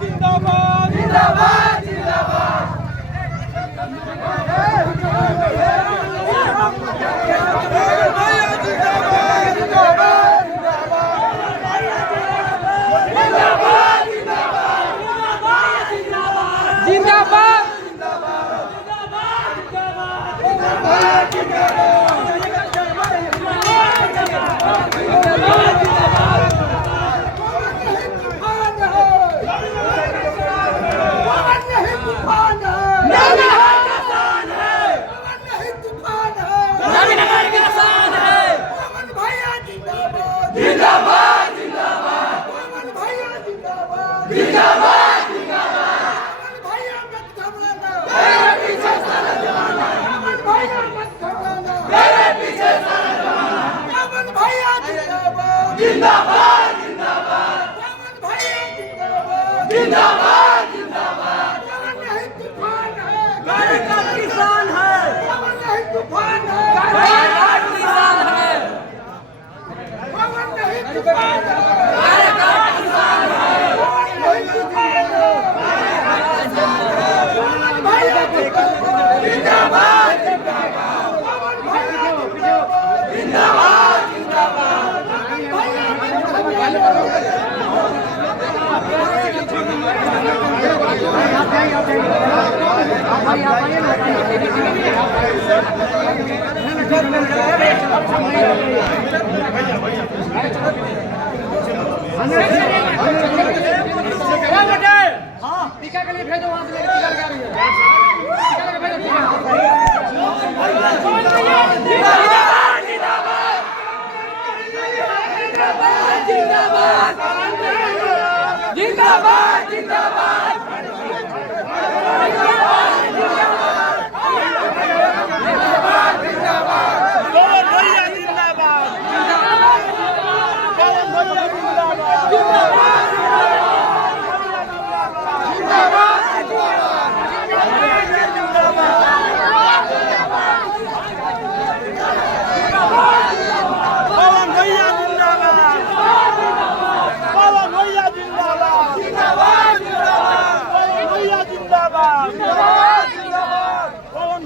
जिंदाबाद जिंदाबाद जिंदाबाद जिंदाबाद जिंदाबाद जिंदाबाद जिंदाबाद पवन नहीं तूफान है गाड़ी का किसान है पवन नहीं तूफान है गाड़ी का किसान है पवन नहीं तूफान है गाड़ी का किसान है पवन नहीं तूफान है पवन भैया जिंदाबाद जिंदाबाद पवन भैया जिंदाबाद जिंदाबाद टीका के लिए भेजो वहां से टीका लगा रही है टीका लगा भेजो जिंदाबाद जिंदाबाद जिंदाबाद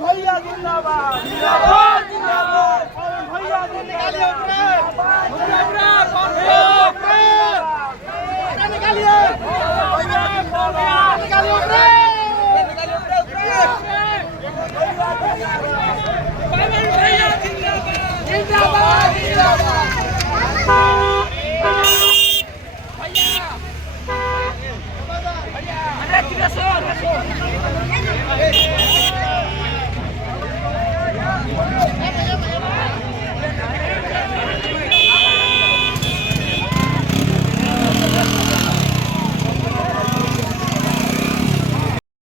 भैया